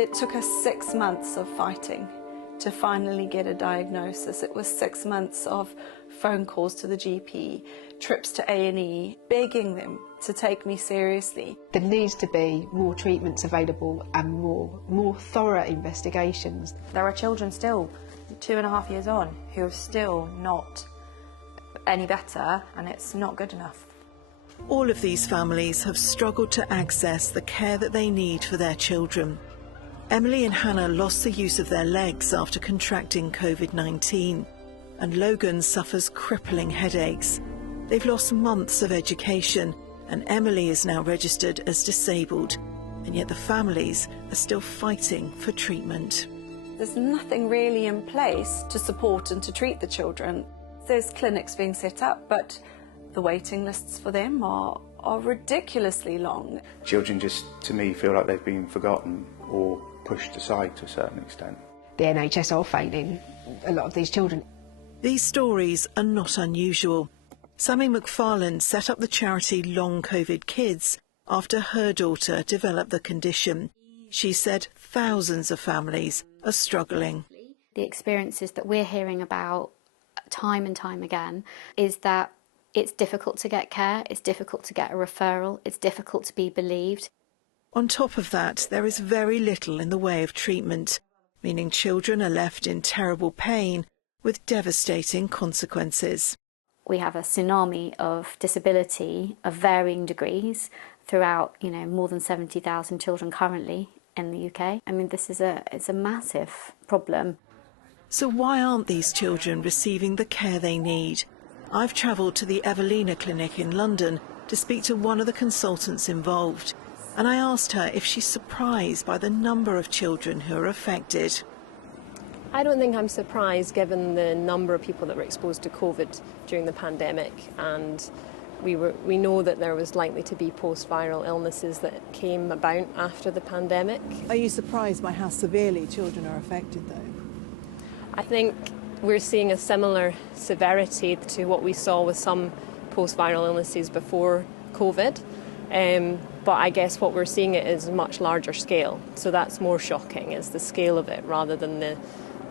It took us 6 months of fighting to finally get a diagnosis. It was 6 months of phone calls to the GP, trips to A&E, begging them to take me seriously. There needs to be more treatments available and more thorough investigations. There are children still 2.5 years on who are still not any better, and it's not good enough. All of these families have struggled to access the care that they need for their children. Emily and Hannah lost the use of their legs after contracting COVID-19, and Logan suffers crippling headaches. They've lost months of education, and Emily is now registered as disabled, and yet the families are still fighting for treatment. There's nothing really in place to support and to treat the children. There's clinics being set up, but the waiting lists for them are ridiculously long. Children just, to me, feel like they've been forgotten or pushed aside to a certain extent. The NHS are failing a lot of these children. These stories are not unusual. Sammy McFarlane set up the charity Long COVID Kids after her daughter developed the condition. She said thousands of families are struggling. The experiences that we're hearing about time and time again is that it's difficult to get care, it's difficult to get a referral, it's difficult to be believed. On top of that, there is very little in the way of treatment, meaning children are left in terrible pain with devastating consequences. We have a tsunami of disability of varying degrees throughout, more than 70,000 children currently in the UK. I mean, it's a massive problem. So why aren't these children receiving the care they need? I've travelled to the Evelina Clinic in London to speak to one of the consultants involved, and I asked her if she's surprised by the number of children who are affected. I don't think I'm surprised given the number of people that were exposed to COVID during the pandemic, and we know that there was likely to be post-viral illnesses that came about after the pandemic. Are you surprised by how severely children are affected though? I think we're seeing a similar severity to what we saw with some post-viral illnesses before COVID. But I guess what we're seeing it is a much larger scale. So that's more shocking, is the scale of it rather than the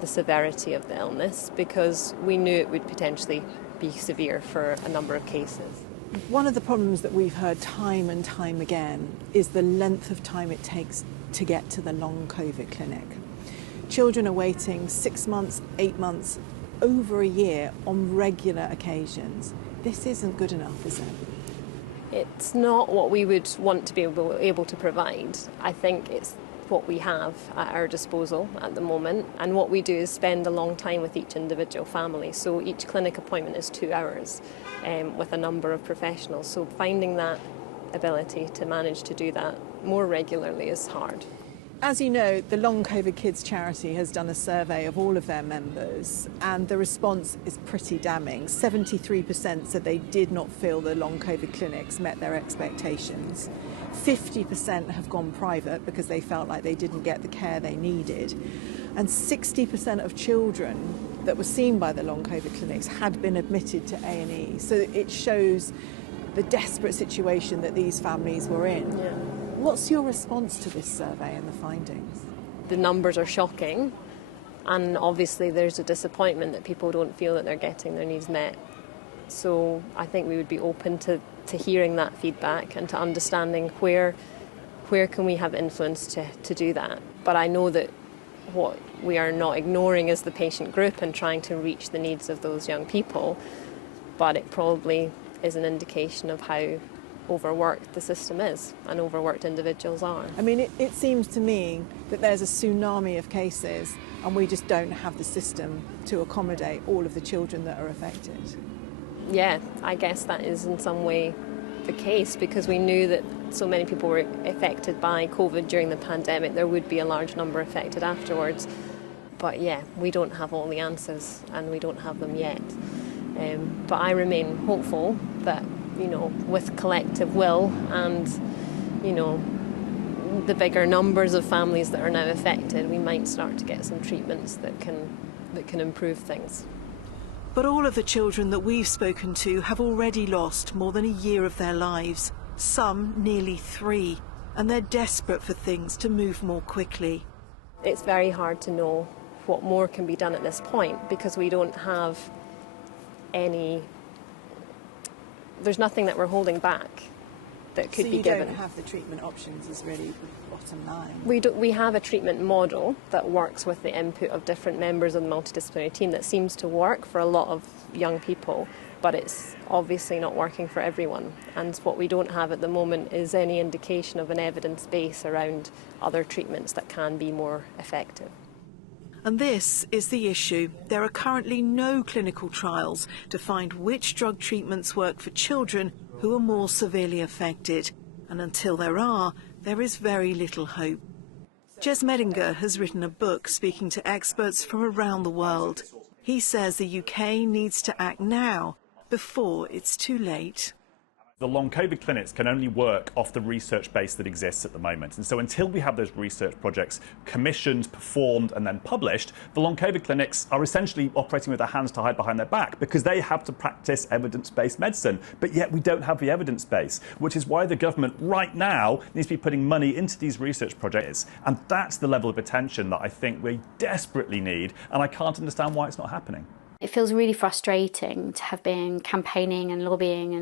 severity of the illness, because we knew it would potentially be severe for a number of cases. One of the problems that we've heard time and time again is the length of time it takes to get to the long COVID clinic. Children are waiting 6 months, 8 months, over a year on regular occasions. This isn't good enough, is it? It's not what we would want to be able to provide. I think it's what we have at our disposal at the moment, and what we do is spend a long time with each individual family. So each clinic appointment is 2 hours with a number of professionals. So finding that ability to manage to do that more regularly is hard. As you know, the Long COVID Kids charity has done a survey of all of their members, and the response is pretty damning. 73% said they did not feel the long COVID clinics met their expectations. 50% have gone private because they felt like they didn't get the care they needed. And 60% of children that were seen by the long COVID clinics had been admitted to A&E. So it shows the desperate situation that these families were in. Yeah. What's your response to this survey and the findings? The numbers are shocking, and obviously there's a disappointment that people don't feel that they're getting their needs met. So I think we would be open to hearing that feedback and to understanding where can we have influence to do that. But I know that what we are not ignoring is the patient group and trying to reach the needs of those young people, but it probably is an indication of how overworked the system is and overworked individuals are. I mean, it seems to me that there's a tsunami of cases and we just don't have the system to accommodate all of the children that are affected. Yeah, I guess that is in some way the case, because we knew that so many people were affected by COVID during the pandemic. There would be a large number affected afterwards. But yeah, we don't have all the answers, and we don't have them yet. But I remain hopeful that, with collective will and, the bigger numbers of families that are now affected, we might start to get some treatments that can improve things. But all of the children that we've spoken to have already lost more than a year of their lives, some nearly 3, and they're desperate for things to move more quickly. It's very hard to know what more can be done at this point because we don't have there's nothing that we're holding back that could be given. So you don't have the treatment options is really the bottom line? We have a treatment model that works with the input of different members of the multidisciplinary team that seems to work for a lot of young people, but it's obviously not working for everyone. And what we don't have at the moment is any indication of an evidence base around other treatments that can be more effective. And this is the issue. There are currently no clinical trials to find which drug treatments work for children who are more severely affected. And until there are, there is very little hope. Jez Medinger has written a book speaking to experts from around the world. He says the UK needs to act now, before it's too late. The long COVID clinics can only work off the research base that exists at the moment. And so until we have those research projects commissioned, performed and then published, the long COVID clinics are essentially operating with their hands tied behind their back because they have to practice evidence-based medicine. But yet we don't have the evidence base, which is why the government right now needs to be putting money into these research projects. And that's the level of attention that I think we desperately need. And I can't understand why it's not happening. It feels really frustrating to have been campaigning and lobbying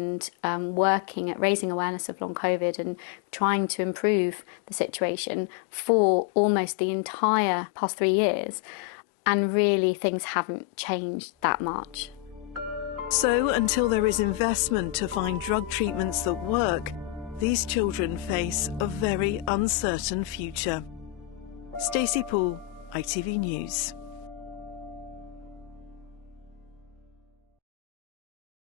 and working at raising awareness of long COVID and trying to improve the situation for almost the entire past 3 years, and really things haven't changed that much. So until there is investment to find drug treatments that work, these children face a very uncertain future. Stacey Poole, ITV News.